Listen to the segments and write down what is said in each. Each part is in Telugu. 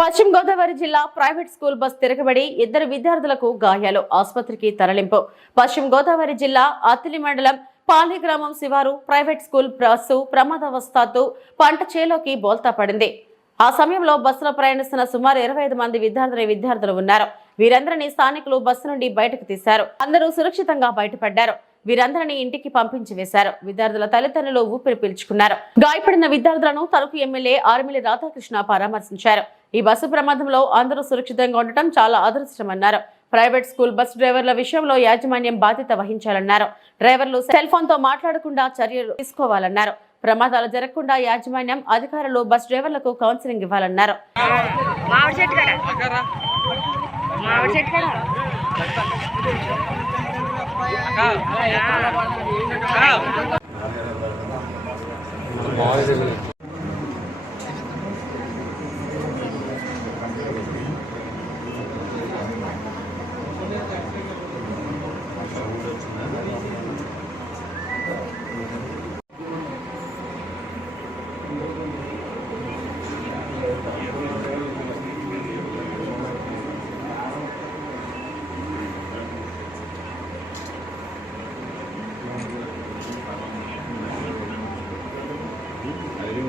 పశ్చిమ గోదావరి జిల్లా ప్రైవేట్ స్కూల్ బస్ తిరగబడి ఇద్దరు విద్యార్థులకు గాయాలు, ఆసుపత్రికి తరలింపు. పశ్చిమ గోదావరి జిల్లా అత్తిలి మండలం పాలి గ్రామం శివారు ప్రైవేట్ స్కూల్ బస్సు ప్రమాదవశాత్తు పంట చేలోకి బోల్తా పడింది. ఆ సమయంలో బస్సులో ప్రయాణిస్తున్న సుమారు 25 మంది విద్యార్థులు ఉన్నారు. వీరందరినీ స్థానికులు బస్సు నుండి బయటకు తీశారు. అందరూ సురక్షితంగా బయటపడ్డారు. వీరందరినీ ఇంటికి పంపించి వేశారు. విద్యార్థుల తల్లిదండ్రులు ఊపిరి పీల్చుకున్నారు. గాయపడిన విద్యార్థులను తణుకు ఎమ్మెల్యే ఆర్మిలి రాధాకృష్ణ పరామర్శించారు. ఈ బస్సు ప్రమాదంలో అందరూ సురక్షితంగా ఉండటం చాలా అదృష్టమన్నారు. ప్రైవేట్ స్కూల్ బస్ డ్రైవర్ల విషయంలో యాజమాన్యం బాధ్యత వహించాలన్నారు. డ్రైవర్లు సెల్ ఫోన్ తో మాట్లాడకుండా చర్యలు తీసుకోవాలన్నారు. ప్రమాదాలు జరగకుండా యాజమాన్యం అధికారులు బస్ డ్రైవర్లకు కౌన్సిలింగ్ ఇవ్వాలన్నారు. అది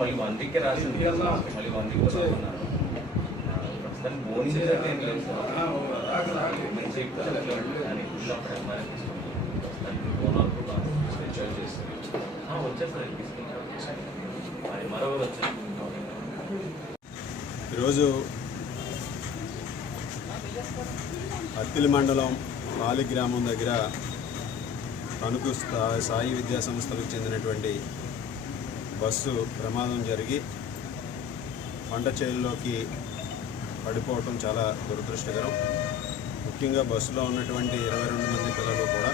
మళ్ళీ 1 వీక్ రాసింది, మళ్ళీ 1 వీక్ ప్రస్తుతానికి బోనింగ్ ఏం లేదు సార్. వచ్చేస్తారు మరొకరు వచ్చారు. ఈరోజు అత్తిలి మండలం పాలి గ్రామం దగ్గర తణుకు సాయి విద్యా సంస్థలకు చెందినటువంటి బస్సు ప్రమాదం జరిగి పంట చేనులోకి పడిపోవటం చాలా దురదృష్టకరం. ముఖ్యంగా బస్సులో ఉన్నటువంటి 22 మంది పిల్లలు కూడా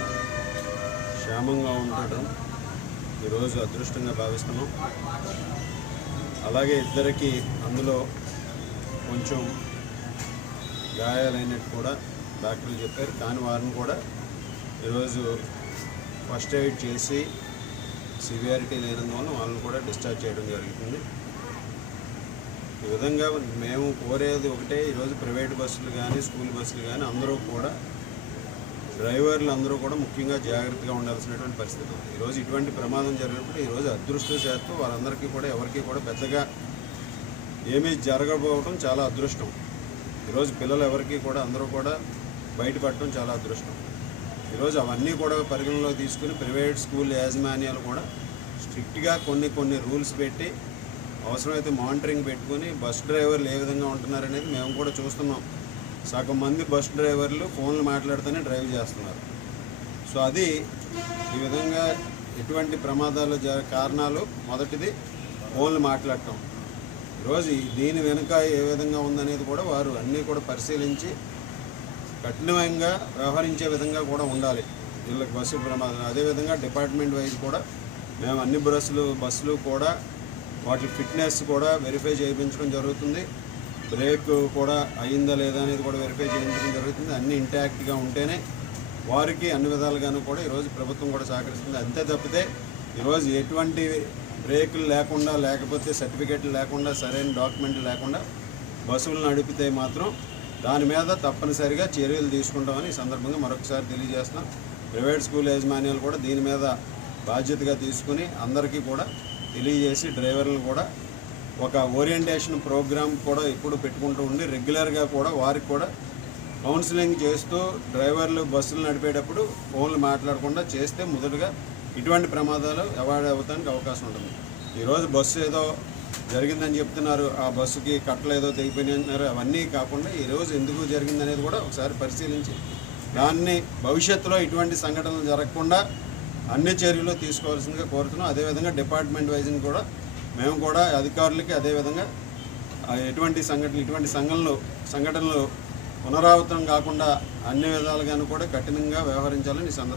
క్షేమంగా ఉండటం ఈరోజు అదృష్టంగా భావిస్తున్నాం. అలాగే ఇద్దరికి అందులో కొంచెం గాయాలైనట్టు కూడా డాక్టర్లు చెప్పారు. కానీ వారిని కూడా ఈరోజు ఫస్ట్ ఎయిడ్ చేసి సివియారిటీ లేనందువల్ల వాళ్ళని కూడా డిశ్చార్జ్ చేయడం జరుగుతుంది. ఈ విధంగా మేము కోరేది ఒకటే, ఈరోజు ప్రైవేట్ బస్సులు కానీ స్కూల్ బస్సులు కానీ అందరూ కూడా డ్రైవర్లు అందరూ కూడా ముఖ్యంగా జాగ్రత్తగా ఉండాల్సినటువంటి పరిస్థితి ఉంది. ఈరోజు ఇటువంటి ప్రమాదం జరిగినప్పుడు ఈరోజు అదృష్టశాత్తు వారందరికీ కూడా ఎవరికి కూడా పెద్దగా ఏమీ జరగకపోవడం చాలా అదృష్టం. ఈరోజు పిల్లలు ఎవరికి కూడా అందరూ కూడా బయటపడటం చాలా అదృష్టం. ఈరోజు అవన్నీ కూడా పరిగణలోకి తీసుకుని ప్రైవేట్ స్కూల్ యాజమాన్యాలు కూడా స్ట్రిక్ట్గా కొన్ని రూల్స్ పెట్టి అవసరమైతే మానిటరింగ్ పెట్టుకుని బస్ డ్రైవర్లు ఏ విధంగా ఉంటున్నారనేది మేము కూడా చూస్తున్నాం. సగం మంది బస్ డ్రైవర్లు ఫోన్లు మాట్లాడుతూనే డ్రైవ్ చేస్తున్నారు. సో అది ఈ విధంగా ఎటువంటి ప్రమాదాలు కారణాలు మొదటిది ఫోన్లు మాట్లాడటం. ఈరోజు దీని వెనుక ఏ విధంగా ఉందనేది కూడా వారు అన్నీ కూడా పరిశీలించి కఠినంగా వ్యవహరించే విధంగా కూడా ఉండాలి వీళ్ళకి బస్సు ప్రమాదం. అదేవిధంగా డిపార్ట్మెంట్ వైజ్ కూడా మేము అన్ని బస్సులు కూడా వాటి ఫిట్నెస్ కూడా వెరిఫై చేయించడం జరుగుతుంది. బ్రేక్ కూడా అయిందా లేదా అనేది కూడా వెరిఫై చేయించడం జరుగుతుంది. అన్నీ ఇంటాక్ట్గా ఉంటేనే వారికి అన్ని విధాలుగాను కూడా ఈరోజు ప్రభుత్వం కూడా సహకరిస్తుంది. అంతే తప్పితే ఈరోజు ఎటువంటి బ్రేకులు లేకుండా, లేకపోతే సర్టిఫికెట్లు లేకుండా, సరైన డాక్యుమెంట్లు లేకుండా బస్సులు నడిపితే మాత్రం దాని మీద తప్పనిసరిగా చర్యలు తీసుకుంటామని ఈ సందర్భంగా మరొకసారి తెలియజేస్తున్నాం. ప్రైవేట్ స్కూల్ యాజమాన్యాలు కూడా దీని మీద బాధ్యతగా తీసుకుని అందరికీ కూడా తెలియజేసి డ్రైవర్లను కూడా ఒక ఓరియంటేషన్ ప్రోగ్రామ్ కూడా ఇప్పుడు పెట్టుకుంటూ ఉండి రెగ్యులర్గా కూడా వారికి కూడా కౌన్సిలింగ్ చేస్తూ డ్రైవర్లు బస్సులు నడిపేటప్పుడు ఫోన్లు మాట్లాడకుండా చేస్తే మొదటగా ఇటువంటి ప్రమాదాలు అవాయిడ్ అవ్వడానికి అవకాశం ఉంటుంది. ఈరోజు బస్సు ఏదో జరిగిందని చెప్తున్నారు, ఆ బస్సుకి కట్టలు ఏదో తెగిపోయినాయి అంటున్నారు. అవన్నీ కాకుండా ఈరోజు ఎందుకు జరిగిందనేది కూడా ఒకసారి పరిశీలించి దాన్ని భవిష్యత్తులో ఇటువంటి సంఘటనలు జరగకుండా అన్ని చర్యలు తీసుకోవాల్సిందిగా కోరుతున్నాం. అదేవిధంగా డిపార్ట్మెంట్ వైజ్ని కూడా మేము కూడా అధికారులకి అదేవిధంగా ఇటువంటి సంఘటనలు పునరావృతం కాకుండా అన్ని విధాలుగాను కూడా కఠినంగా వ్యవహరించాలని ఈ సందర్భంగా